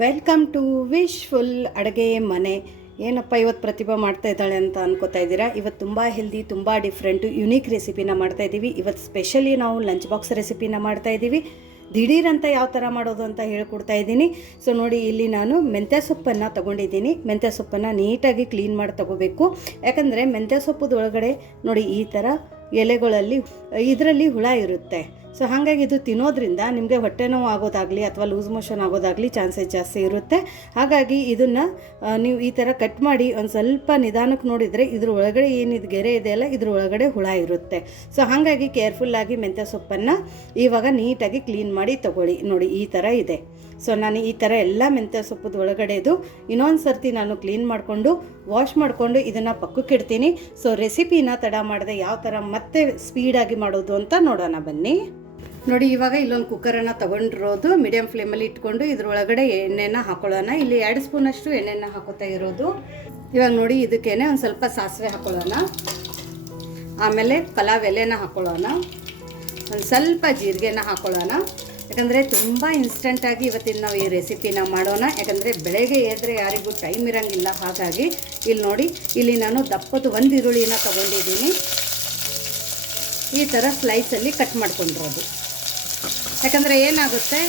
Welcome to wishful ಅಡುಗೆ ಮನೆ. ಏನಪ್ಪ ಇವತ್ತು ಪ್ರತಿಭಾ ಮಾಡ್ತಾ ಇದ್ದಾಳೆ ಅಂತ ಅನ್ಕೋತಾ ಇದ್ದೀರಾ? ಇವತ್ತು ತುಂಬ ಹೆಲ್ದಿ, ತುಂಬ ಡಿಫ್ರೆಂಟು, ಯುನೀಕ್ ರೆಸಿಪಿನ ಮಾಡ್ತಾ ಇದ್ದೀವಿ. ಇವತ್ತು ಸ್ಪೆಷಲಿ ನಾವು ಲಂಚ್ ಬಾಕ್ಸ್ ರೆಸಿಪಿನ ಮಾಡ್ತಾ ಇದ್ದೀವಿ. ದಿಢೀರಂತ ಯಾವ ಥರ ಮಾಡೋದು ಅಂತ ಹೇಳ್ಕೊಡ್ತಾ ಇದ್ದೀನಿ. ಸೊ ನೋಡಿ, ಇಲ್ಲಿ ನಾನು ಮೆಂತ್ಯ ಸೊಪ್ಪನ್ನು ತೊಗೊಂಡಿದ್ದೀನಿ. ಮೆಂತ್ಯ ಸೊಪ್ಪನ್ನು ನೀಟಾಗಿ ಕ್ಲೀನ್ ಮಾಡಿ ತೊಗೋಬೇಕು. ಯಾಕಂದರೆ ಮೆಂತ್ಯ ಸೊಪ್ಪದ ಒಳಗಡೆ ನೋಡಿ ಈ ಥರ ಎಲೆಗಳಲ್ಲಿ ಇದರಲ್ಲಿ ಹುಳ ಇರುತ್ತೆ. ಸೊ ಹಾಗಾಗಿ ಇದು ತಿನ್ನೋದ್ರಿಂದ ನಿಮಗೆ ಹೊಟ್ಟೆ ನೋವು ಆಗೋದಾಗಲಿ ಅಥವಾ ಲೂಸ್ ಮೋಷನ್ ಆಗೋದಾಗಲಿ ಚಾನ್ಸಸ್ ಜಾಸ್ತಿ ಇರುತ್ತೆ. ಹಾಗಾಗಿ ಇದನ್ನು ನೀವು ಈ ಥರ ಕಟ್ ಮಾಡಿ ಒಂದು ಸ್ವಲ್ಪ ನಿಧಾನಕ್ಕೆ ನೋಡಿದರೆ ಇದ್ರ ಒಳಗಡೆ ಏನಿದು ಗೆರೆ ಇದೆಯಲ್ಲ, ಇದ್ರ ಒಳಗಡೆ ಹುಳ ಇರುತ್ತೆ. ಸೊ ಹಾಗಾಗಿ ಕೇರ್ಫುಲ್ಲಾಗಿ ಮೆಂತ್ಯ ಸೊಪ್ಪನ್ನು ಇವಾಗ ನೀಟಾಗಿ ಕ್ಲೀನ್ ಮಾಡಿ ತೊಗೊಳ್ಳಿ. ನೋಡಿ ಈ ಥರ ಇದೆ. ಸೊ ನಾನು ಈ ಥರ ಎಲ್ಲ ಮೆಂತ್ಯ ಸೊಪ್ಪದ ಒಳಗಡೆದು ಇನ್ನೊಂದು ಸರ್ತಿ ನಾನು ಕ್ಲೀನ್ ಮಾಡಿಕೊಂಡು ವಾಶ್ ಮಾಡಿಕೊಂಡು ಇದನ್ನು ಪಕ್ಕಕ್ಕೆ ಇಡ್ತೀನಿ. ಸೊ ರೆಸಿಪಿನ ತಡ ಮಾಡದೆ ಯಾವ ಥರ ಮತ್ತೆ ಸ್ಪೀಡಾಗಿ ಮಾಡೋದು ಅಂತ ನೋಡೋಣ ಬನ್ನಿ. ನೋಡಿ, ಇವಾಗ ಇಲ್ಲೊಂದು ಕುಕ್ಕರನ್ನು ತೊಗೊಂಡಿರೋದು ಮೀಡಿಯಮ್ ಫ್ಲೇಮಲ್ಲಿ ಇಟ್ಕೊಂಡು ಇದ್ರೊಳಗಡೆ ಎಣ್ಣೆನ ಹಾಕೊಳ್ಳೋಣ. ಇಲ್ಲಿ 2 ಸ್ಪೂನಷ್ಟು ಎಣ್ಣೆನ ಹಾಕೋತಾ ಇರೋದು. ಇವಾಗ ನೋಡಿ, ಇದಕ್ಕೇನೆ ಒಂದು ಸ್ವಲ್ಪ ಸಾಸಿವೆ ಹಾಕೊಳ್ಳೋಣ. ಆಮೇಲೆ ಪಲಾವ್ ಎಲೆನ ಹಾಕೊಳ್ಳೋಣ. ಒಂದು ಸ್ವಲ್ಪ ಜೀರಿಗೆನ ಹಾಕೊಳ್ಳೋಣ. ಯಾಕಂದರೆ ತುಂಬ ಇನ್ಸ್ಟೆಂಟಾಗಿ ಇವತ್ತಿನ ನಾವು ಈ ರೆಸಿಪಿನ ಮಾಡೋಣ. ಯಾಕಂದರೆ ಬೆಳಗ್ಗೆ ಎದ್ರೆ ಯಾರಿಗೂ ಟೈಮ್ ಇರೋಂಗಿಲ್ಲ. ಹಾಗಾಗಿ ಇಲ್ಲಿ ನೋಡಿ, ಇಲ್ಲಿ ನಾನು ದಪ್ಪದ 1 ಈರುಳ್ಳಿನ ತೊಗೊಂಡಿದ್ದೀನಿ. ಈ ಥರ ಸ್ಲೈಸಲ್ಲಿ ಕಟ್ ಮಾಡ್ಕೊಂಡಿರೋದು. ಯಾಕಂದರೆ ಏನಾಗುತ್ತೆ,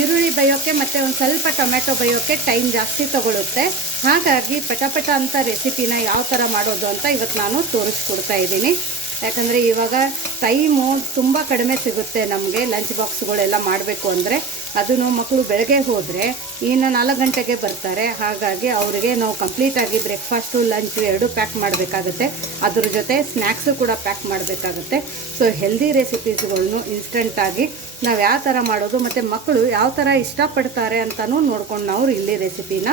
ಈರುಳ್ಳಿ ಬೇಯೋಕ್ಕೆ ಮತ್ತು ಒಂದು ಸ್ವಲ್ಪ ಟೊಮೆಟೊ ಬೇಯೋಕ್ಕೆ ಟೈಮ್ ಜಾಸ್ತಿ ತೊಗೊಳುತ್ತೆ. ಹಾಗಾಗಿ ಪಟ ಅಂತ ರೆಸಿಪಿನ ಯಾವ ಥರ ಮಾಡೋದು ಅಂತ ಇವತ್ತು ನಾನು ತೋರಿಸ್ಕೊಡ್ತಾ ಇದ್ದೀನಿ. ಯಾಕಂದರೆ ಇವಾಗ ಟೈಮು ತುಂಬ ಕಡಿಮೆ ಸಿಗುತ್ತೆ ನಮಗೆ ಲಂಚ್ ಬಾಕ್ಸ್ಗಳೆಲ್ಲ ಮಾಡಬೇಕು ಅಂದರೆ. ಅದನ್ನು ಮಕ್ಕಳು ಬೆಳಗ್ಗೆ ಹೋದರೆ ಇನ್ನು 4 ಗಂಟೆಗೆ ಬರ್ತಾರೆ. ಹಾಗಾಗಿ ಅವರಿಗೆ ನಾವು ಕಂಪ್ಲೀಟಾಗಿ ಬ್ರೇಕ್ಫಾಸ್ಟು ಲಂಚು 2 ಪ್ಯಾಕ್ ಮಾಡಬೇಕಾಗುತ್ತೆ. ಅದ್ರ ಜೊತೆ ಸ್ನ್ಯಾಕ್ಸು ಕೂಡ ಪ್ಯಾಕ್ ಮಾಡಬೇಕಾಗುತ್ತೆ. ಸೊ ಹೆಲ್ದಿ ರೆಸಿಪೀಸ್ಗಳನ್ನು ಇನ್ಸ್ಟೆಂಟಾಗಿ ನಾವು ಯಾವ ಥರ ಮಾಡೋದು ಮತ್ತು ಮಕ್ಕಳು ಯಾವ ಥರ ಇಷ್ಟಪಡ್ತಾರೆ ಅಂತಲೂ ನೋಡ್ಕೊಂಡು ನಾವು ಇಲ್ಲಿ ರೆಸಿಪಿನ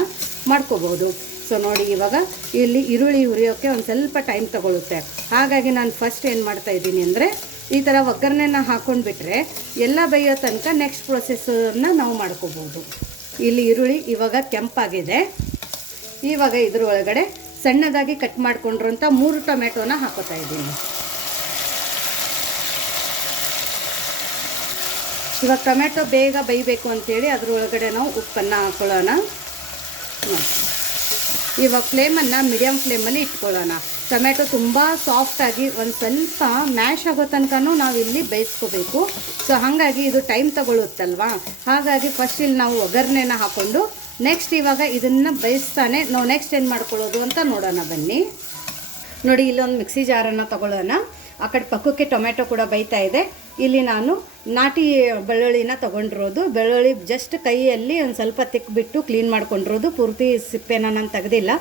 ಮಾಡ್ಕೋಬೋದು. ಸೊ ನೋಡಿ, ಇವಾಗ ಇಲ್ಲಿ ಈರುಳ್ಳಿ ಹುರಿಯೋಕ್ಕೆ ಒಂದು ಸ್ವಲ್ಪ ಟೈಮ್ ತೊಗೊಳುತ್ತೆ. ಹಾಗಾಗಿ ನಾನು ಫಸ್ಟ್ ಏನು ಮಾಡ್ತಾಯಿದ್ದೀನಿ ಅಂದರೆ, ಈ ಥರ ಒಗ್ಗರಣೆನ ಹಾಕ್ಕೊಂಡ್ಬಿಟ್ರೆ ಎಲ್ಲ ಬೇಯೋ ತನಕ ನೆಕ್ಸ್ಟ್ ಪ್ರೊಸೆಸನ್ನು ನಾವು ಮಾಡ್ಕೋಬೋದು. ಇಲ್ಲಿ ಈರುಳ್ಳಿ ಇವಾಗ ಕೆಂಪಾಗಿದೆ. ಇವಾಗ ಇದ್ರ ಒಳಗಡೆ ಸಣ್ಣದಾಗಿ ಕಟ್ ಮಾಡ್ಕೊಂಡಿರೋಂಥ 3 ಟೊಮೆಟೊನ ಹಾಕೋತಾ ಇದ್ದೀನಿ. ಇವಾಗ ಟೊಮೆಟೊ ಬೇಗ ಬೇಯಬೇಕು ಅಂತೇಳಿ ಅದ್ರ ಒಳಗಡೆ ನಾವು ಉಪ್ಪನ್ನು ಹಾಕೊಳ್ಳೋಣ. ಇವಾಗ ಫ್ಲೇಮನ್ನು ಮೀಡಿಯಮ್ ಫ್ಲೇಮಲ್ಲಿ ಇಟ್ಕೊಳ್ಳೋಣ. ಟೊಮೆಟೊ ತುಂಬ ಸಾಫ್ಟಾಗಿ ಒಂದು ಸ್ವಲ್ಪ ಮ್ಯಾಶ್ ಆಗೋ ತನಕನೂ ನಾವು ಇಲ್ಲಿ ಬೇಯಿಸ್ಕೋಬೇಕು. ಸೊ ಹಾಗಾಗಿ ಇದು ಟೈಮ್ ತಗೊಳುತ್ತಲ್ವಾ. ಹಾಗಾಗಿ ಫಸ್ಟ್ ಇಲ್ಲಿ ನಾವು ಒಗ್ಗರಣೆನ ಹಾಕ್ಕೊಂಡು ನೆಕ್ಸ್ಟ್ ಇವಾಗ ಇದನ್ನು ಬೇಯಿಸ್ತಾನೆ ನಾವು ನೆಕ್ಸ್ಟ್ ಏನು ಮಾಡ್ಕೊಳ್ಳೋದು ಅಂತ ನೋಡೋಣ ಬನ್ನಿ. ನೋಡಿ, ಇಲ್ಲೊಂದು ಮಿಕ್ಸಿ ಜಾರನ್ನು ತೊಗೊಳ್ಳೋಣ. ಆ ಕಡೆ ಪಕ್ಕಕ್ಕೆ ಟೊಮೆಟೊ ಕೂಡ ಬೇಯ್ತಾ ಇದೆ. ಇಲ್ಲಿ ನಾನು ನಾಟಿ ಬೆಳ್ಳುಳ್ಳಿನ ತೊಗೊಂಡಿರೋದು. ಬೆಳ್ಳುಳ್ಳಿ ಜಸ್ಟ್ ಕೈಯಲ್ಲಿ ಒಂದು ಸ್ವಲ್ಪ ತಿಕ್ಬಿಟ್ಟು ಕ್ಲೀನ್ ಮಾಡ್ಕೊಂಡಿರೋದು. ಪೂರ್ತಿ ಸಿಪ್ಪೆನ ನಾನು ತೆಗೆದಿಲ್ಲ,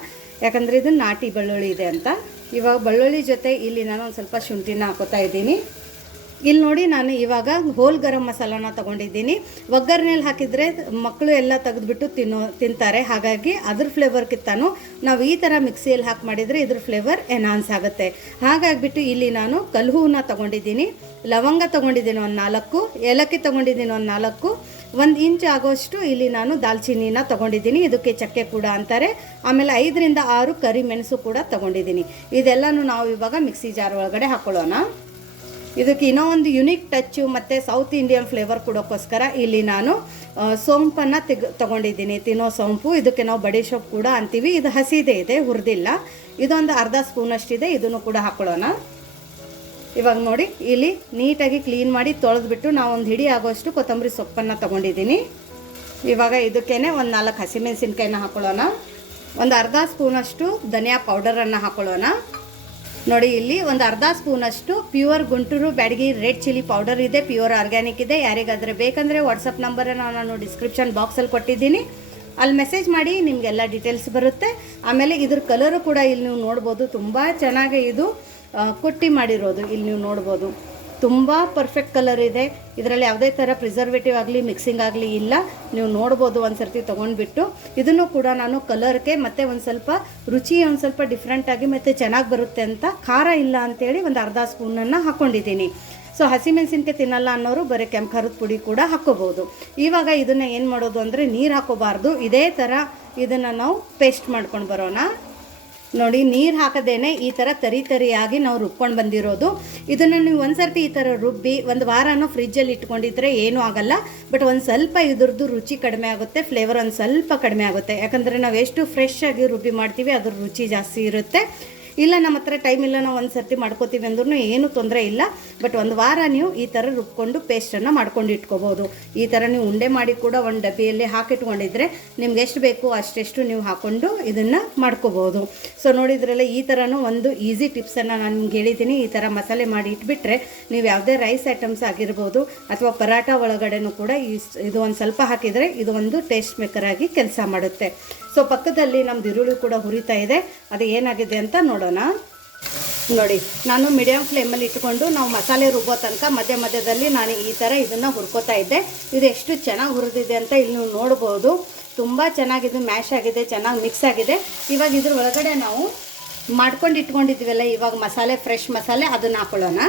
ಯಾಕಂದರೆ ಇದು ನಾಟಿ ಬೆಳ್ಳುಳ್ಳಿ ಇದೆ ಅಂತ. ಇವಾಗ ಬೆಳ್ಳುಳ್ಳಿ ಜೊತೆ ಇಲ್ಲಿ ನಾನು ಒಂದು ಸ್ವಲ್ಪ ಶುಂಠಿನ ಹಾಕೋತಾ ಇದ್ದೀನಿ. ಇಲ್ಲಿ ನೋಡಿ, ನಾನು ಇವಾಗ ಹೋಲ್ ಗರಂ ಮಸಾಲಾನ ತೊಗೊಂಡಿದ್ದೀನಿ. ಒಗ್ಗರಣೆಯಲ್ಲಿ ಹಾಕಿದರೆ ಮಕ್ಕಳು ಎಲ್ಲ ತೆಗೆದುಬಿಟ್ಟು ತಿಂತಾರೆ. ಹಾಗಾಗಿ ಅದ್ರ ಫ್ಲೇವರ್ಗಿಂತನೂ ನಾವು ಈ ಥರ ಮಿಕ್ಸಿಯಲ್ಲಿ ಹಾಕಿ ಮಾಡಿದರೆ ಇದ್ರ ಫ್ಲೇವರ್ ಎನ್ಹಾನ್ಸ್ ಆಗುತ್ತೆ. ಹಾಗಾಗಿಬಿಟ್ಟು ಇಲ್ಲಿ ನಾನು ಕಲ್ಹೂನ ತೊಗೊಂಡಿದ್ದೀನಿ, ಲವಂಗ ತೊಗೊಂಡಿದ್ದೀನಿ ಒಂದು 4, ಏಲಕ್ಕಿ ತೊಗೊಂಡಿದ್ದೀನಿ ಒಂದು 4, 1 ಇಂಚ್ ಆಗೋಷ್ಟು ಇಲ್ಲಿ ನಾನು ದಾಲ್ಚಿನ್ನಿನ ತೊಗೊಂಡಿದ್ದೀನಿ. ಇದಕ್ಕೆ ಚಕ್ಕೆ ಕೂಡ ಅಂತಾರೆ. ಆಮೇಲೆ 5 ರಿಂದ 6 ಕರಿಮೆಣಸು ಕೂಡ ತೊಗೊಂಡಿದ್ದೀನಿ. ಇದೆಲ್ಲನೂ ನಾವು ಇವಾಗ ಮಿಕ್ಸಿ ಜಾರ್ ಒಳಗಡೆ ಹಾಕ್ಕೊಳ್ಳೋಣ. ಇದಕ್ಕೆ ಇನ್ನೂ ಒಂದು ಯುನೀಕ್ ಟಚ್ಚು ಮತ್ತು ಸೌತ್ ಇಂಡಿಯನ್ ಫ್ಲೇವರ್ ಕೊಡೋಕ್ಕೋಸ್ಕರ ಇಲ್ಲಿ ನಾನು ಸೋಂಪನ್ನು ತೊಗೊಂಡಿದ್ದೀನಿ. ತಿನ್ನೋ ಸೋಂಪು, ಇದಕ್ಕೆ ನಾವು ಬಡಿ ಸೊಪ್ಪು ಕೂಡ ಅಂತೀವಿ. ಇದು ಹಸಿದೇ ಇದೆ, ಹುರಿದಿಲ್ಲ. ಇದೊಂದು ಅರ್ಧ ಸ್ಪೂನಷ್ಟಿದೆ, ಇದನ್ನು ಕೂಡ ಹಾಕ್ಕೊಳ್ಳೋಣ. ಇವಾಗ ನೋಡಿ, ಇಲ್ಲಿ ನೀಟಾಗಿ ಕ್ಲೀನ್ ಮಾಡಿ ತೊಳೆದ್ಬಿಟ್ಟು ನಾವು ಒಂದು ಹಿಡಿ ಆಗೋಷ್ಟು ಕೊತ್ತಂಬರಿ ಸೊಪ್ಪನ್ನು ತೊಗೊಂಡಿದ್ದೀನಿ. ಇವಾಗ ಇದಕ್ಕೇ ಒಂದು 4 ಹಸಿಮೆಣಸಿನ್ಕಾಯಿನ ಹಾಕ್ಕೊಳ್ಳೋಣ. ಒಂದು ಅರ್ಧ ಸ್ಪೂನಷ್ಟು ಧನಿಯಾ ಪೌಡರನ್ನು ಹಾಕ್ಕೊಳ್ಳೋಣ. ನೋಡಿ, ಇಲ್ಲಿ ಒಂದು ಅರ್ಧ ಸ್ಪೂನಷ್ಟು pure Guntur Byadgi red chilli powder ಇದೆ, ಪ್ಯೂರ್ ಆರ್ಗ್ಯಾನಿಕ್ ಇದೆ. ಯಾರಿಗಾದರೆ ಬೇಕಂದರೆ ವಾಟ್ಸಪ್ ನಂಬರನ್ನು ನಾನು ಡಿಸ್ಕ್ರಿಪ್ಷನ್ ಬಾಕ್ಸಲ್ಲಿ ಕೊಟ್ಟಿದ್ದೀನಿ, ಅಲ್ಲಿ ಮೆಸೇಜ್ ಮಾಡಿ, ನಿಮಗೆಲ್ಲ ಡೀಟೇಲ್ಸ್ ಬರುತ್ತೆ. ಆಮೇಲೆ ಇದ್ರ ಕಲರು ಕೂಡ ಇಲ್ಲಿ ನೀವು ನೋಡ್ಬೋದು, ತುಂಬ ಚೆನ್ನಾಗಿ ಇದು ಕುಟ್ಟಿ ಮಾಡಿರೋದು. ಇಲ್ಲಿ ನೀವು ನೋಡ್ಬೋದು, ತುಂಬ ಪರ್ಫೆಕ್ಟ್ ಕಲರ್ ಇದೆ. ಇದರಲ್ಲಿ ಯಾವುದೇ ಥರ ಪ್ರಿಸರ್ವೇಟಿವ್ ಆಗಲಿ ಮಿಕ್ಸಿಂಗ್ ಆಗಲಿ ಇಲ್ಲ. ನೀವು ನೋಡ್ಬೋದು ಒಂದು ಸರ್ತಿ ತೊಗೊಂಡ್ಬಿಟ್ಟು. ಇದನ್ನು ಕೂಡ ನಾನು ಕಲರ್ಗೆ ಮತ್ತು ಒಂದು ಸ್ವಲ್ಪ ರುಚಿ ಒಂದು ಸ್ವಲ್ಪ ಡಿಫ್ರೆಂಟಾಗಿ ಮತ್ತು ಚೆನ್ನಾಗಿ ಬರುತ್ತೆ ಅಂತ, ಖಾರ ಇಲ್ಲ ಅಂಥೇಳಿ ಒಂದು ಅರ್ಧ ಸ್ಪೂನನ್ನು ಹಾಕ್ಕೊಂಡಿದ್ದೀನಿ. ಸೊ ಹಸಿಮೆಣಸಿನ್ಕಾಯಿ ತಿನ್ನಲ್ಲ ಅನ್ನೋರು ಬರೀ ಕೆಂಪು ಖಾರದ ಪುಡಿ ಕೂಡ ಹಾಕ್ಕೋಬೋದು. ಇವಾಗ ಇದನ್ನು ಏನು ಮಾಡೋದು ಅಂದರೆ, ನೀರು ಹಾಕೋಬಾರ್ದು. ಇದೇ ಥರ ಇದನ್ನು ನಾವು ಪೇಸ್ಟ್ ಮಾಡ್ಕೊಂಡು ಬರೋಣ. ನೋಡಿ, ನೀರು ಹಾಕದೇನೆ ಈ ಥರ ತರಿಯಾಗಿ ನಾವು ರುಬ್ಕೊಂಡು ಬಂದಿರೋದು. ಇದನ್ನು ನೀವು ಒಂದು ಸರ್ತಿ ಈ ಥರ ರುಬ್ಬಿ ಒಂದು ವಾರನೂ ಫ್ರಿಜ್ಜಲ್ಲಿ ಇಟ್ಕೊಂಡಿದ್ರೆ ಏನೂ ಆಗಲ್ಲ. ಬಟ್ ಒಂದು ಸ್ವಲ್ಪ ಇದ್ರದ್ದು ರುಚಿ ಕಡಿಮೆ ಆಗುತ್ತೆ, ಫ್ಲೇವರ್ ಒಂದು ಸ್ವಲ್ಪ ಕಡಿಮೆ ಆಗುತ್ತೆ. ಯಾಕಂದರೆ ನಾವು ಎಷ್ಟು ಫ್ರೆಶ್ ಆಗಿ ರುಬ್ಬಿ ಮಾಡ್ತೀವಿ ಅದ್ರ ರುಚಿ ಜಾಸ್ತಿ ಇರುತ್ತೆ. ಇಲ್ಲ ನಮ್ಮ ಹತ್ರ ಟೈಮ್ ಇಲ್ಲ, ನಾವು ಒಂದು ಸರ್ತಿ ಮಾಡ್ಕೋತೀವಿ ಅಂದ್ರೂ ಏನೂ ತೊಂದರೆ ಇಲ್ಲ. ಬಟ್ ಒಂದು ವಾರ ನೀವು ಈ ಥರ ರುಬ್ಕೊಂಡು ಪೇಸ್ಟನ್ನು ಮಾಡ್ಕೊಂಡು ಇಟ್ಕೋಬೋದು. ಈ ಥರ ನೀವು ಉಂಡೆ ಮಾಡಿ ಕೂಡ ಒಂದು ಡಬ್ಬಿಯಲ್ಲಿ ಹಾಕಿಟ್ಕೊಂಡಿದ್ರೆ ನಿಮ್ಗೆ ಎಷ್ಟು ಬೇಕು ಅಷ್ಟೆಷ್ಟು ನೀವು ಹಾಕ್ಕೊಂಡು ಇದನ್ನು ಮಾಡ್ಕೋಬೋದು. ಸೊ ನೋಡಿದ್ರಲ್ಲ, ಈ ಥರನೂ ಒಂದು ಈಸಿ ಟಿಪ್ಸನ್ನು ನಾನು ನಿಮ್ಗೆ ಹೇಳಿದ್ದೀನಿ. ಈ ಥರ ಮಸಾಲೆ ಮಾಡಿ ಇಟ್ಬಿಟ್ರೆ ನೀವು ಯಾವುದೇ ರೈಸ್ ಐಟಮ್ಸ್ ಆಗಿರ್ಬೋದು ಅಥವಾ ಪರಾಟ ಒಳಗಡೆನೂ ಕೂಡ ಇದು ಒಂದು ಸ್ವಲ್ಪ ಹಾಕಿದರೆ ಇದು ಒಂದು ಟೇಸ್ಟ್ ಮೇಕರ್ ಆಗಿ ಕೆಲಸ ಮಾಡುತ್ತೆ. ಸೊ ಪಕ್ಕದಲ್ಲಿ ನಮ್ಮದು ಈರುಳ್ಳಿ ಕೂಡ ಹುರಿತಾ ಇದೆ, ಅದು ಏನಾಗಿದೆ ಅಂತ ನೋಡೋಣ. ನೋಡಿ, ನಾನು ಮೀಡಿಯಮ್ ಫ್ಲೇಮಲ್ಲಿ ಇಟ್ಕೊಂಡು ನಾವು ಮಸಾಲೆ ರುಬ್ಬೋ ತನಕ ಮಧ್ಯ ಮಧ್ಯದಲ್ಲಿ ನಾನು ಈ ಥರ ಇದನ್ನು ಹುರ್ಕೋತಾ ಇದ್ದೆ. ಇದು ಎಷ್ಟು ಚೆನ್ನಾಗಿ ಹುರಿದಿದೆ ಅಂತ ಇಲ್ಲಿ ನೀವು ನೋಡ್ಬೋದು. ತುಂಬ ಚೆನ್ನಾಗಿದೆ, ಮ್ಯಾಶ್ ಆಗಿದೆ, ಚೆನ್ನಾಗಿ ಮಿಕ್ಸ್ ಆಗಿದೆ. ಇವಾಗ ಇದ್ರ ಒಳಗಡೆ ನಾವು ಮಾಡ್ಕೊಂಡು ಇಟ್ಕೊಂಡಿದ್ವಲ್ಲ ಇವಾಗ ಮಸಾಲೆ, ಫ್ರೆಶ್ ಮಸಾಲೆ, ಅದನ್ನು ಹಾಕೊಳ್ಳೋಣ.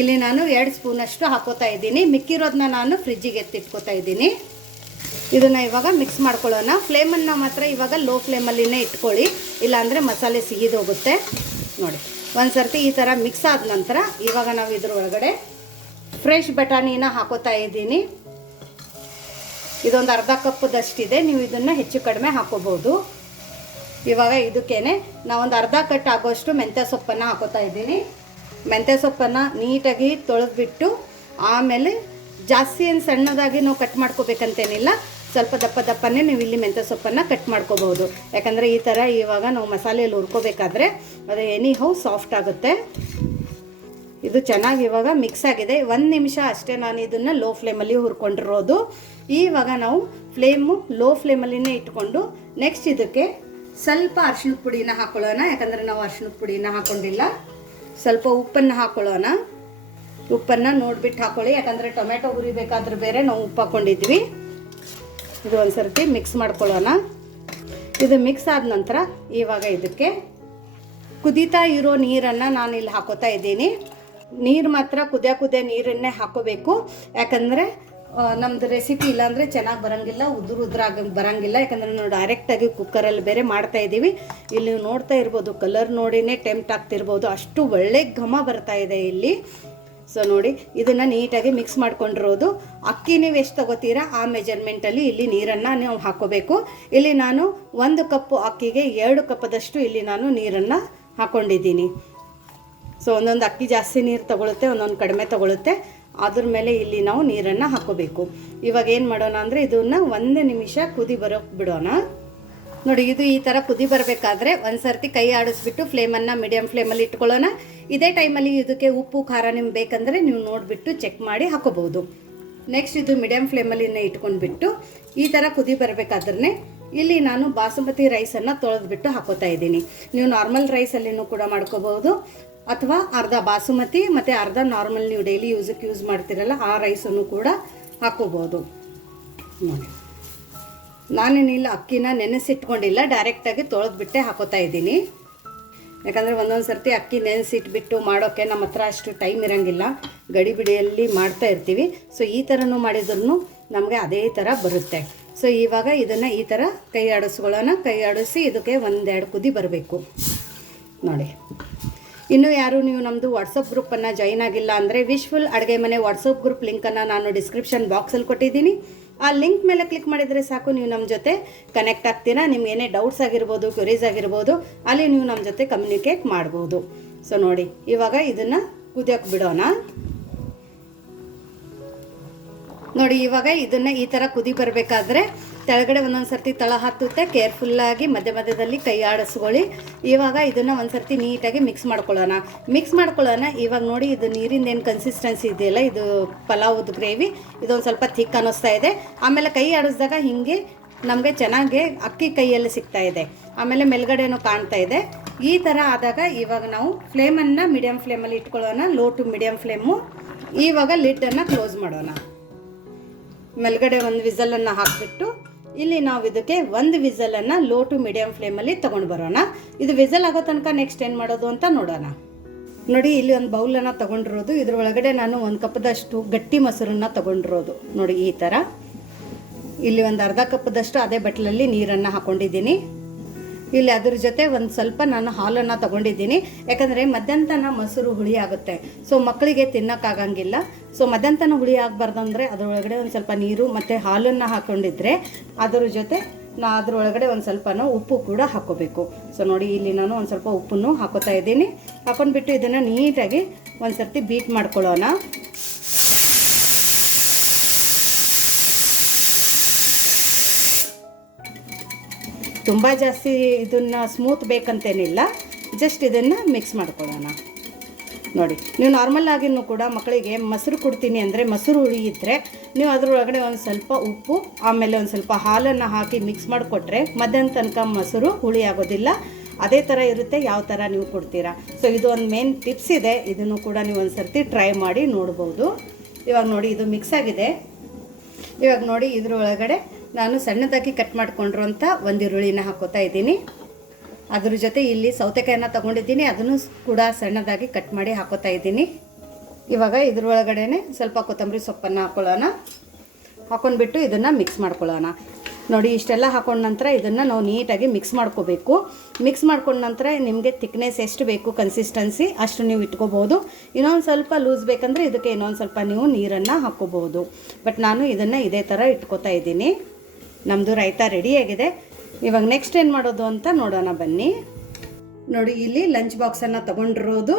ಇಲ್ಲಿ ನಾನು 2 ಸ್ಪೂನಷ್ಟು ಹಾಕೋತಾ ಇದ್ದೀನಿ. ಮಿಕ್ಕಿರೋದನ್ನ ನಾನು ಫ್ರಿಜ್ಜಿಗೆ ಎತ್ತಿಟ್ಕೋತಾ ಇದ್ದೀನಿ. ಇದನ್ನು ಇವಾಗ ಮಿಕ್ಸ್ ಮಾಡ್ಕೊಳ್ಳೋಣ. ಫ್ಲೇಮನ್ನು ಮಾತ್ರ ಇವಾಗ ಲೋ ಫ್ಲೇಮಲ್ಲಿನೇ ಇಟ್ಕೊಳ್ಳಿ, ಇಲ್ಲಾಂದರೆ ಮಸಾಲೆ ಸಿಗಿದೋಗುತ್ತೆ. ನೋಡಿ, ಒಂದು ಸರ್ತಿ ಈ ಥರ ಮಿಕ್ಸ್ ಆದ ನಂತರ ಇವಾಗ ನಾವು ಇದ್ರ ಒಳಗಡೆ ಫ್ರೆಶ್ ಬಟಾಣಿನ ಹಾಕೋತಾ ಇದ್ದೀನಿ. ಇದೊಂದು ಅರ್ಧ ಕಪ್ಪದಷ್ಟಿದೆ, ನೀವು ಇದನ್ನು ಹೆಚ್ಚು ಕಡಿಮೆ ಹಾಕೋಬೋದು. ಇವಾಗ ಇದಕ್ಕೇನೆ ನಾವೊಂದು ಅರ್ಧ ಕಟ್ ಆಗೋಷ್ಟು ಮೆಂತ್ಯ ಸೊಪ್ಪನ್ನು ಹಾಕೋತಾ ಇದ್ದೀನಿ. ಮೆಂತ್ಯ ಸೊಪ್ಪನ್ನು ನೀಟಾಗಿ ತೊಳೆದ್ಬಿಟ್ಟು ಆಮೇಲೆ ಜಾಸ್ತಿ ಏನು ಸಣ್ಣದಾಗಿ ನಾವು ಕಟ್ ಮಾಡ್ಕೋಬೇಕಂತೇನಿಲ್ಲ, ಸ್ವಲ್ಪ ದಪ್ಪನೇ ನೀವು ಇಲ್ಲಿ ಮೆಂತ್ಯ ಸೊಪ್ಪನ್ನು ಕಟ್ ಮಾಡ್ಕೋಬೋದು. ಯಾಕಂದರೆ ಈ ಥರ ಇವಾಗ ನಾವು ಮಸಾಲೆಯಲ್ಲಿ ಹುರ್ಕೋಬೇಕಾದ್ರೆ ಅದು ಎನಿಹೌ ಸಾಫ್ಟ್ ಆಗುತ್ತೆ. ಇದು ಚೆನ್ನಾಗಿ ಇವಾಗ ಮಿಕ್ಸ್ ಆಗಿದೆ. 1 ನಿಮಿಷ ಅಷ್ಟೇ ನಾನು ಇದನ್ನು ಲೋ ಫ್ಲೇಮಲ್ಲಿ ಹುರ್ಕೊಂಡಿರೋದು. ಇವಾಗ ನಾವು ಫ್ಲೇಮು ಲೋ ಫ್ಲೇಮಲ್ಲಿನೇ ಇಟ್ಕೊಂಡು ನೆಕ್ಸ್ಟ್ ಇದಕ್ಕೆ ಸ್ವಲ್ಪ ಅರಿಶಿಣದ ಪುಡಿನ ಹಾಕೊಳ್ಳೋಣ. ಯಾಕಂದರೆ ನಾವು ಅರಿಶಿಣದ ಪುಡಿನ ಹಾಕ್ಕೊಂಡಿಲ್ಲ. ಸ್ವಲ್ಪ ಉಪ್ಪನ್ನು ಹಾಕೊಳ್ಳೋಣ. ಉಪ್ಪನ್ನು ನೋಡಿಬಿಟ್ಟು ಹಾಕೊಳ್ಳಿ, ಯಾಕಂದರೆ ಟೊಮೆಟೊ ಹುರಿಬೇಕಾದ್ರೆ ಬೇರೆ ನಾವು ಉಪ್ಪು ಹಾಕ್ಕೊಂಡಿದ್ವಿ. ಇದು ಒಂದು ಸರ್ತಿ ಮಿಕ್ಸ್ ಮಾಡ್ಕೊಳ್ಳೋಣ. ಇದು ಮಿಕ್ಸ್ ಆದ ನಂತರ ಇವಾಗ ಇದಕ್ಕೆ ಕುದೀತಾ ಇರೋ ನೀರನ್ನು ನಾನು ಇಲ್ಲಿ ಹಾಕೋತಾ ಇದ್ದೀನಿ. ನೀರು ಮಾತ್ರ ಕುದಿಯೋ ನೀರನ್ನೇ ಹಾಕೋಬೇಕು. ಯಾಕಂದರೆ ನಮ್ಮದು ರೆಸಿಪಿ ಇಲ್ಲಾಂದರೆ ಚೆನ್ನಾಗಿ ಬರೋಂಗಿಲ್ಲ, ಉದುರಾಗಿ ಬರೋಂಗಿಲ್ಲ. ಯಾಕಂದರೆ ನಾವು ಡೈರೆಕ್ಟಾಗಿ ಕುಕ್ಕರಲ್ಲಿ ಬೇರೆ ಮಾಡ್ತಾ ಇದ್ದೀವಿ. ಇಲ್ಲಿ ನೀವು ನೋಡ್ತಾ ಇರ್ಬೋದು, ಕಲರ್ ನೋಡಿನೇ ಟೆಂಪ್ಟ್ ಆಗ್ತಿರ್ಬೋದು, ಅಷ್ಟು ಒಳ್ಳೆ ಘಮ ಬರ್ತಾ ಇದೆ ಇಲ್ಲಿ. ಸೊ ನೋಡಿ, ಇದನ್ನು ನೀಟಾಗಿ ಮಿಕ್ಸ್ ಮಾಡ್ಕೊಂಡಿರೋದು. ಅಕ್ಕಿ ನೀವು ಎಷ್ಟು ತೊಗೋತೀರಾ ಆ ಮೆಜರ್ಮೆಂಟಲ್ಲಿ ಇಲ್ಲಿ ನೀರನ್ನು ನೀವು ಹಾಕ್ಕೋಬೇಕು. ಇಲ್ಲಿ ನಾನು 1 ಕಪ್ಪು ಅಕ್ಕಿಗೆ 2 ಕಪ್ಪದಷ್ಟು ಇಲ್ಲಿ ನಾನು ನೀರನ್ನು ಹಾಕ್ಕೊಂಡಿದ್ದೀನಿ. ಸೊ ಒಂದೊಂದು ಅಕ್ಕಿ ಜಾಸ್ತಿ ನೀರು ತಗೊಳುತ್ತೆ, ಒಂದೊಂದು ಕಡಿಮೆ ತಗೊಳುತ್ತೆ. ಅದ್ರ ಮೇಲೆ ಇಲ್ಲಿ ನಾವು ನೀರನ್ನು ಹಾಕ್ಕೋಬೇಕು. ಇವಾಗ ಏನು ಮಾಡೋಣ ಅಂದರೆ ಇದನ್ನು 1 ನಿಮಿಷ ಕುದಿ ಬರೋಕ್ಕೆ ಬಿಡೋಣ. ನೋಡಿ, ಇದು ಈ ಥರ ಕುದಿ ಬರಬೇಕಾದ್ರೆ ಒಂದು ಸರ್ತಿ ಕೈ ಆಡಿಸ್ಬಿಟ್ಟು ಫ್ಲೇಮನ್ನು ಮೀಡಿಯಮ್ ಫ್ಲೇಮಲ್ಲಿ ಇಟ್ಕೊಳ್ಳೋಣ. ಇದೇ ಟೈಮಲ್ಲಿ ಇದಕ್ಕೆ ಉಪ್ಪು ಖಾರ ನಿಮ್ಗೆ ಬೇಕಂದರೆ ನೀವು ನೋಡಿಬಿಟ್ಟು ಚೆಕ್ ಮಾಡಿ ಹಾಕೋಬಹುದು. ನೆಕ್ಸ್ಟ್ ಇದು ಮೀಡಿಯಮ್ ಫ್ಲೇಮಲ್ಲಿನೇ ಇಟ್ಕೊಂಡ್ಬಿಟ್ಟು ಈ ಥರ ಕುದಿ ಬರಬೇಕಾದ್ರೆ ಇಲ್ಲಿ ನಾನು ಬಾಸುಮತಿ ರೈಸನ್ನು ತೊಳೆದ್ಬಿಟ್ಟು ಹಾಕೋತಾ ಇದ್ದೀನಿ. ನೀವು ನಾರ್ಮಲ್ ರೈಸಲ್ಲಿನೂ ಕೂಡ ಮಾಡ್ಕೋಬಹುದು, ಅಥವಾ ಅರ್ಧ ಬಾಸುಮತಿ ಮತ್ತು ಅರ್ಧ ನಾರ್ಮಲ್ ನೀವು ಡೈಲಿ ಯೂಸ್ ಮಾಡ್ತೀರಲ್ಲ ಆ ರೈಸನ್ನು ಕೂಡ ಹಾಕೋಬೋದು. ನೋಡಿ, ನಾನೇನಿಲ್ಲ ಅಕ್ಕಿನ ನೆನೆಸಿಟ್ಕೊಂಡಿಲ್ಲ, ಡೈರೆಕ್ಟಾಗಿ ತೊಳೆದ್ಬಿಟ್ಟೆ ಹಾಕೋತಾ ಇದ್ದೀನಿ. ಯಾಕಂದರೆ ಒಂದೊಂದು ಸರ್ತಿ ಅಕ್ಕಿ ನೆನೆಸಿಟ್ಬಿಟ್ಟು ಮಾಡೋಕ್ಕೆ ನಮ್ಮ ಹತ್ರ ಅಷ್ಟು ಟೈಮ್ ಇರೋಂಗಿಲ್ಲ, ಗಡಿಬಿಡಿಯಲ್ಲಿ ಮಾಡ್ತಾ ಇರ್ತೀವಿ. ಸೊ ಈ ಥರನೂ ಮಾಡಿದ್ರೂ ನಮಗೆ ಅದೇ ಥರ ಬರುತ್ತೆ. ಸೊ ಇವಾಗ ಇದನ್ನು ಈ ಥರ ಕೈ ಆಡಿಸ್ಕೊಳ್ಳೋಣ. ಕೈ ಆಡಿಸಿ ಇದಕ್ಕೆ 1-2 ಕುದಿ ಬರಬೇಕು. ನೋಡಿ, ಇನ್ನೂ ಯಾರು ನೀವು ನಮ್ಮದು ವಾಟ್ಸಪ್ ಗ್ರೂಪನ್ನು ಜಾಯಿನ್ ಆಗಿಲ್ಲ ಅಂದರೆ ವಿಶ್ಫುಲ್ ಅಡುಗೆ ಮನೆ ವಾಟ್ಸಪ್ ಗ್ರೂಪ್ ಲಿಂಕನ್ನು ನಾನು ಡಿಸ್ಕ್ರಿಪ್ಷನ್ ಬಾಕ್ಸಲ್ಲಿ ಕೊಟ್ಟಿದ್ದೀನಿ. ಆ ಲಿಂಕ್ ಮೇಲೆ ಕ್ಲಿಕ್ ಮಾಡಿದರೆ ಸಾಕು, ನೀವು ನಮ್ಮ ಜೊತೆ ಕನೆಕ್ಟ್ ಆಗ್ತೀರಾ. ನಿಮ್ಗೆ ಏನೇ ಡೌಟ್ಸ್ ಆಗಿರ್ಬೋದು, ಕ್ವೆರೀಸ್ ಆಗಿರ್ಬೋದು, ಅಲ್ಲಿ ನೀವು ನಮ್ಮ ಜೊತೆ ಕಮ್ಯುನಿಕೇಟ್ ಮಾಡ್ಬೋದು. ಸೊ ನೋಡಿ, ಇವಾಗ ಇದನ್ನು ಕುದಿಯೋಕ್ಕೆ ಬಿಡೋಣ. ನೋಡಿ, ಇವಾಗ ಇದನ್ನು ಈ ಥರ ಕುದಿ ಬರಬೇಕಾದ್ರೆ ಕೆಳಗಡೆ ಒಂದೊಂದು ಸರ್ತಿ ತಳ ಹತ್ತುತ್ತೆ. ಕೇರ್ಫುಲ್ಲಾಗಿ ಮಧ್ಯದಲ್ಲಿ ಕೈ ಆಡಿಸ್ಕೊಳ್ಳಿ. ಇವಾಗ ಇದನ್ನು ಒಂದು ಸರ್ತಿ ನೀಟಾಗಿ ಮಿಕ್ಸ್ ಮಾಡ್ಕೊಳ್ಳೋಣ. ಇವಾಗ ನೋಡಿ, ಇದು ನೀರಿಂದ ಏನು ಕನ್ಸಿಸ್ಟೆನ್ಸಿ ಇದೆಯಲ್ಲ, ಇದು ಪಲಾವ್ದು ಗ್ರೇವಿ, ಇದೊಂದು ಸ್ವಲ್ಪ ಥಿಕ್ ಅನ್ನಿಸ್ತಾ ಇದೆ. ಆಮೇಲೆ ಕೈ ಆಡಿಸಿದಾಗ ಹೀಗೆ ನಮಗೆ ಚೆನ್ನಾಗಿ ಅಕ್ಕಿ ಕೈಯಲ್ಲಿ ಸಿಗ್ತಾ ಇದೆ. ಆಮೇಲೆ ಮೇಲ್ಗಡೆನೂ ಕಾಣ್ತಾ ಇದೆ. ಈ ಥರ ಆದಾಗ ಇವಾಗ ನಾವು ಫ್ಲೇಮನ್ನು ಮೀಡಿಯಮ್ ಫ್ಲೇಮಲ್ಲಿ ಇಟ್ಕೊಳ್ಳೋಣ, ಲೋ ಟು ಮೀಡಿಯಮ್ ಫ್ಲೇಮು. ಇವಾಗ ಲಿಡ್ಡನ್ನು ಕ್ಲೋಸ್ ಮಾಡೋಣ. ಮೇಲ್ಗಡೆ 1 ವಿಸಲನ್ನು ಹಾಕಿಬಿಟ್ಟು ಇಲ್ಲಿ ನಾವು ಇದಕ್ಕೆ 1 ವಿಸಲನ್ನು ಲೋ ಟು ಮೀಡಿಯಮ್ ಫ್ಲೇಮಲ್ಲಿ ತೊಗೊಂಡು ಬರೋಣ. ಇದು ವಿಸಲ್ ಆಗೋ ತನಕ ನೆಕ್ಸ್ಟ್ ಏನು ಮಾಡೋದು ಅಂತ ನೋಡೋಣ. ನೋಡಿ, ಇಲ್ಲಿ ಒಂದು ಬೌಲನ್ನು ತೊಗೊಂಡಿರೋದು, ಇದ್ರ ಒಳಗಡೆ ನಾನು 1 ಕಪ್ದಷ್ಟು ಗಟ್ಟಿ ಮೊಸರನ್ನು ತೊಗೊಂಡಿರೋದು. ನೋಡಿ, ಈ ಥರ ಇಲ್ಲಿ ಒಂದು ಅರ್ಧ ಕಪ್ದಷ್ಟು ಅದೇ ಬಟ್ಲಲ್ಲಿ ನೀರನ್ನು ಹಾಕ್ಕೊಂಡಿದ್ದೀನಿ. ಇಲ್ಲಿ ಅದ್ರ ಜೊತೆ ಒಂದು ಸ್ವಲ್ಪ ನಾನು ಹಾಲನ್ನು ತೊಗೊಂಡಿದ್ದೀನಿ, ಯಾಕಂದರೆ ಮಧ್ಯಾಹ್ನ ಮೊಸರು ಹುಳಿ ಆಗುತ್ತೆ. ಸೊ ಮಕ್ಕಳಿಗೆ ತಿನ್ನೋಕ್ಕಾಗಂಗಿಲ್ಲ. ಸೊ ಮಧ್ಯಾಹ್ನ ಹುಳಿ ಆಗಬಾರ್ದಂದ್ರೆ ಅದರೊಳಗಡೆ ಒಂದು ಸ್ವಲ್ಪ ನೀರು ಮತ್ತು ಹಾಲನ್ನು ಹಾಕ್ಕೊಂಡಿದ್ರೆ ಅದರ ಜೊತೆ ಅದರೊಳಗಡೆ ಒಂದು ಸ್ವಲ್ಪ ಉಪ್ಪು ಕೂಡ ಹಾಕ್ಕೋಬೇಕು. ಸೊ ನೋಡಿ ಇಲ್ಲಿ ನಾನು ಒಂದು ಸ್ವಲ್ಪ ಉಪ್ಪನ್ನು ಹಾಕೋತಾ ಇದ್ದೀನಿ. ಹಾಕೊಂಡ್ಬಿಟ್ಟು ಇದನ್ನು ನೀಟಾಗಿ ಒಂದು ಸರ್ತಿ ಬೀಟ್ ಮಾಡ್ಕೊಳ್ಳೋಣ. ತುಂಬ ಜಾಸ್ತಿ ಇದನ್ನು ಸ್ಮೂತ್ ಬೇಕಂತೇನಿಲ್ಲ, ಜಸ್ಟ್ ಇದನ್ನು ಮಿಕ್ಸ್ ಮಾಡ್ಕೊಳ್ಳೋಣ. ನೋಡಿ, ನೀವು ನಾರ್ಮಲ್ ಆಗಿನೂ ಕೂಡ ಮಕ್ಕಳಿಗೆ ಮೊಸರು ಕೊಡ್ತೀನಿ ಅಂದರೆ ಮೊಸರು ಹುಳಿ ಇದ್ದರೆ ನೀವು ಅದರೊಳಗಡೆ ಒಂದು ಸ್ವಲ್ಪ ಉಪ್ಪು ಆಮೇಲೆ ಒಂದು ಸ್ವಲ್ಪ ಹಾಲನ್ನು ಹಾಕಿ ಮಿಕ್ಸ್ ಮಾಡಿಕೊಟ್ರೆ ಮಧ್ಯಾಹ್ನ ತನಕ ಮೊಸರು ಹುಳಿ ಆಗೋದಿಲ್ಲ. ಅದೇ ಥರ ಇರುತ್ತೆ ಯಾವ ಥರ ನೀವು ಕೊಡ್ತೀರಾ. ಸೊ ಇದು ಒಂದು ಮೇನ್ ಟಿಪ್ಸ್ ಇದೆ, ಇದನ್ನು ಕೂಡ ನೀವು ಒಂದು ಸರ್ತಿ ಟ್ರೈ ಮಾಡಿ ನೋಡ್ಬೋದು. ಇವಾಗ ನೋಡಿ ಇದು ಮಿಕ್ಸ್ ಆಗಿದೆ. ಇವಾಗ ನೋಡಿ ಇದರೊಳಗಡೆ ನಾನು ಸಣ್ಣದಾಗಿ ಕಟ್ ಮಾಡ್ಕೊಂಡಿರೋಂಥ ಒಂದು ಈರುಳ್ಳಿನ ಹಾಕೋತಾ ಇದ್ದೀನಿ. ಅದ್ರ ಜೊತೆ ಇಲ್ಲಿ ಸೌತೆಕಾಯಿನ ತೊಗೊಂಡಿದ್ದೀನಿ, ಅದನ್ನು ಕೂಡ ಸಣ್ಣದಾಗಿ ಕಟ್ ಮಾಡಿ ಹಾಕೋತಾ ಇದ್ದೀನಿ. ಇವಾಗ ಇದ್ರೊಳಗಡೆ ಸ್ವಲ್ಪ ಕೊತ್ತಂಬರಿ ಸೊಪ್ಪನ್ನು ಹಾಕ್ಕೊಳ್ಳೋಣ. ಹಾಕ್ಕೊಂಡ್ಬಿಟ್ಟು ಇದನ್ನು ಮಿಕ್ಸ್ ಮಾಡ್ಕೊಳ್ಳೋಣ. ನೋಡಿ ಇಷ್ಟೆಲ್ಲ ಹಾಕೊಂಡ ನಂತರ ಇದನ್ನು ನಾವು ನೀಟಾಗಿ ಮಿಕ್ಸ್ ಮಾಡ್ಕೋಬೇಕು. ಮಿಕ್ಸ್ ಮಾಡ್ಕೊಂಡ ನಂತರ ನಿಮಗೆ ಥಿಕ್ನೆಸ್ ಎಷ್ಟು ಬೇಕು ಕನ್ಸಿಸ್ಟೆನ್ಸಿ ಅಷ್ಟು ನೀವು ಇಟ್ಕೋಬೋದು. ಇನ್ನೊಂದು ಸ್ವಲ್ಪ ಲೂಸ್ ಬೇಕಂದರೆ ಇದಕ್ಕೆ ಇನ್ನೊಂದು ಸ್ವಲ್ಪ ನೀವು ನೀರನ್ನು ಹಾಕ್ಕೋಬೋದು. ಬಟ್ ನಾನು ಇದನ್ನು ಇದೇ ಥರ ಇಟ್ಕೋತಾ ಇದ್ದೀನಿ. ನಮ್ಮದು ರಾಯ್ತ ರೆಡಿಯಾಗಿದೆ. ಇವಾಗ ನೆಕ್ಸ್ಟ್ ಏನು ಮಾಡೋದು ಅಂತ ನೋಡೋಣ ಬನ್ನಿ. ನೋಡಿ ಇಲ್ಲಿ ಲಂಚ್ ಬಾಕ್ಸನ್ನು ತೊಗೊಂಡಿರೋದು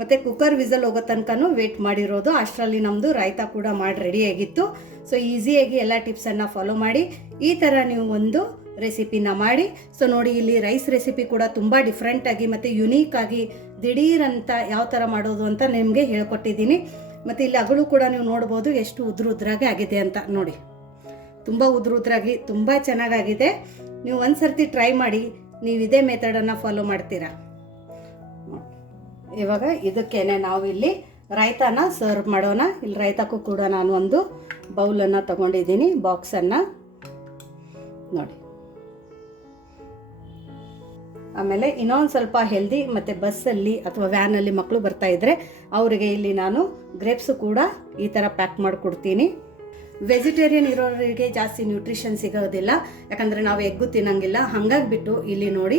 ಮತ್ತು ಕುಕ್ಕರ್ ವಿಸಲ್ ಹೋಗೋ ತನಕನೂ ವೇಟ್ ಮಾಡಿರೋದು. ಅಷ್ಟರಲ್ಲಿ ನಮ್ಮದು ರಾಯ್ತ ಕೂಡ ಮಾಡಿ ರೆಡಿಯಾಗಿತ್ತು. ಸೊ ಈಸಿಯಾಗಿ ಎಲ್ಲ ಟಿಪ್ಸನ್ನು ಫಾಲೋ ಮಾಡಿ ಈ ಥರ ನೀವು ಒಂದು ರೆಸಿಪಿನ ಮಾಡಿ. ಸೊ ನೋಡಿ ಇಲ್ಲಿ ರೈಸ್ ರೆಸಿಪಿ ಕೂಡ ತುಂಬ ಡಿಫ್ರೆಂಟಾಗಿ ಮತ್ತು ಯುನೀಕಾಗಿ ದಿಢೀರಂತ ಯಾವ ಥರ ಮಾಡೋದು ಅಂತ ನಿಮಗೆ ಹೇಳ್ಕೊಟ್ಟಿದ್ದೀನಿ. ಮತ್ತು ಇಲ್ಲಿ ಅಗಳು ಕೂಡ ನೀವು ನೋಡ್ಬೋದು ಎಷ್ಟು ಉದ್ರಾಗಿ ಆಗಿದೆ ಅಂತ. ನೋಡಿ ತುಂಬ ಉದ್ರಾಗಿ ತುಂಬ ಚೆನ್ನಾಗಾಗಿದೆ. ನೀವು ಒಂದು ಸರ್ತಿ ಟ್ರೈ ಮಾಡಿ, ನೀವು ಇದೇ ಮೆಥಡನ್ನು ಫಾಲೋ ಮಾಡ್ತೀರಾ. ಇವಾಗ ಇದಕ್ಕೇನೆ ನಾವು ಇಲ್ಲಿ ರಾಯ್ತಾನ ಸರ್ವ್ ಮಾಡೋಣ. ಇಲ್ಲಿ ರಾಯ್ತಕ್ಕೂ ಕೂಡ ನಾನು ಒಂದು ಬೌಲನ್ನು ತೊಗೊಂಡಿದ್ದೀನಿ, ಬಾಕ್ಸನ್ನು ನೋಡಿ. ಆಮೇಲೆ ಇನ್ನೊಂದು ಸ್ವಲ್ಪ ಹೆಲ್ದಿ ಮತ್ತು ಬಸ್ಸಲ್ಲಿ ಅಥವಾ ವ್ಯಾನಲ್ಲಿ ಮಕ್ಕಳು ಬರ್ತಾಯಿದ್ರೆ ಅವರಿಗೆ ಇಲ್ಲಿ ನಾನು ಗ್ರೇಪ್ಸು ಕೂಡ ಈ ಥರ ಪ್ಯಾಕ್ ಮಾಡಿಕೊಡ್ತೀನಿ. ವೆಜಿಟೇರಿಯನ್ ಇರೋರಿಗೆ ಜಾಸ್ತಿ ನ್ಯೂಟ್ರಿಷನ್ ಸಿಗೋದಿಲ್ಲ, ಯಾಕಂದರೆ ನಾವು ಎಗ್ಗು ತಿನ್ನಂಗಿಲ್ಲ. ಹಾಗಾಗಿಬಿಟ್ಟು ಇಲ್ಲಿ ನೋಡಿ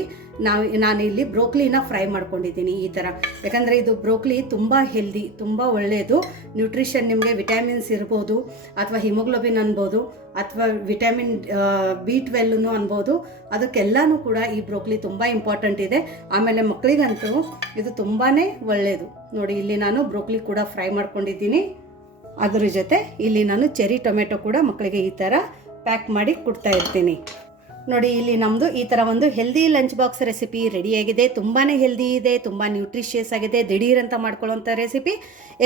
ನಾನು ಇಲ್ಲಿ ಬ್ರೋಕ್ಲಿನ ಫ್ರೈ ಮಾಡ್ಕೊಂಡಿದ್ದೀನಿ ಈ ಥರ. ಯಾಕಂದರೆ ಇದು ಬ್ರೋಕ್ಲಿ ತುಂಬ ಹೆಲ್ದಿ, ತುಂಬ ಒಳ್ಳೆಯದು. ನ್ಯೂಟ್ರಿಷನ್ ನಿಮಗೆ ವಿಟಮಿನ್ಸ್ ಇರ್ಬೋದು, ಅಥವಾ ಹಿಮೋಗ್ಲೋಬಿನ್ ಅನ್ಬೋದು, ಅಥವಾ ವಿಟಮಿನ್ B12 ಅನ್ಬೋದು. ಅದಕ್ಕೆಲ್ಲನೂ ಕೂಡ ಈ ಬ್ರೋಕ್ಲಿ ತುಂಬ ಇಂಪಾರ್ಟೆಂಟ್ ಇದೆ. ಆಮೇಲೆ ಮಕ್ಕಳಿಗಂತೂ ಇದು ತುಂಬಾ ಒಳ್ಳೆಯದು. ನೋಡಿ ಇಲ್ಲಿ ನಾನು ಬ್ರೋಕ್ಲಿ ಕೂಡ ಫ್ರೈ ಮಾಡ್ಕೊಂಡಿದ್ದೀನಿ. ಅದ್ರ ಜೊತೆ ಇಲ್ಲಿ ನಾನು ಚೆರಿ ಟೊಮೆಟೊ ಕೂಡ ಮಕ್ಕಳಿಗೆ ಈ ಥರ ಪ್ಯಾಕ್ ಮಾಡಿ ಕೊಡ್ತಾ ಇರ್ತೀನಿ. ನೋಡಿ ಇಲ್ಲಿ ನಮ್ಮದು ಈ ಥರ ಒಂದು ಹೆಲ್ದಿ ಲಂಚ್ ಬಾಕ್ಸ್ ರೆಸಿಪಿ ರೆಡಿಯಾಗಿದೆ. ತುಂಬಾ ಹೆಲ್ದಿ ಇದೆ, ತುಂಬ ನ್ಯೂಟ್ರಿಷಿಯಸ್ ಆಗಿದೆ, ದಿಢೀರಂತ ಮಾಡ್ಕೊಳ್ಳೋಂಥ ರೆಸಿಪಿ.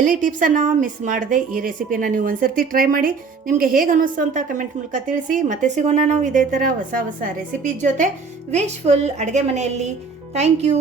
ಎಲ್ಲಿ ಟಿಪ್ಸನ್ನು ಮಿಸ್ ಮಾಡದೆ ಈ ರೆಸಿಪಿನ ನೀವು ಒಂದು ಸರ್ತಿ ಟ್ರೈ ಮಾಡಿ. ನಿಮಗೆ ಹೇಗೆ ಅನ್ನಿಸ್ತು ಅಂತ ಕಮೆಂಟ್ ಮೂಲಕ ತಿಳಿಸಿ. ಮತ್ತೆ ಸಿಗೋಣ ನಾವು ಇದೇ ಥರ ಹೊಸ ಹೊಸ ರೆಸಿಪಿ ಜೊತೆ ವಿಶ್ಫುಲ್ ಅಡುಗೆ ಮನೆಯಲ್ಲಿ. Thank you.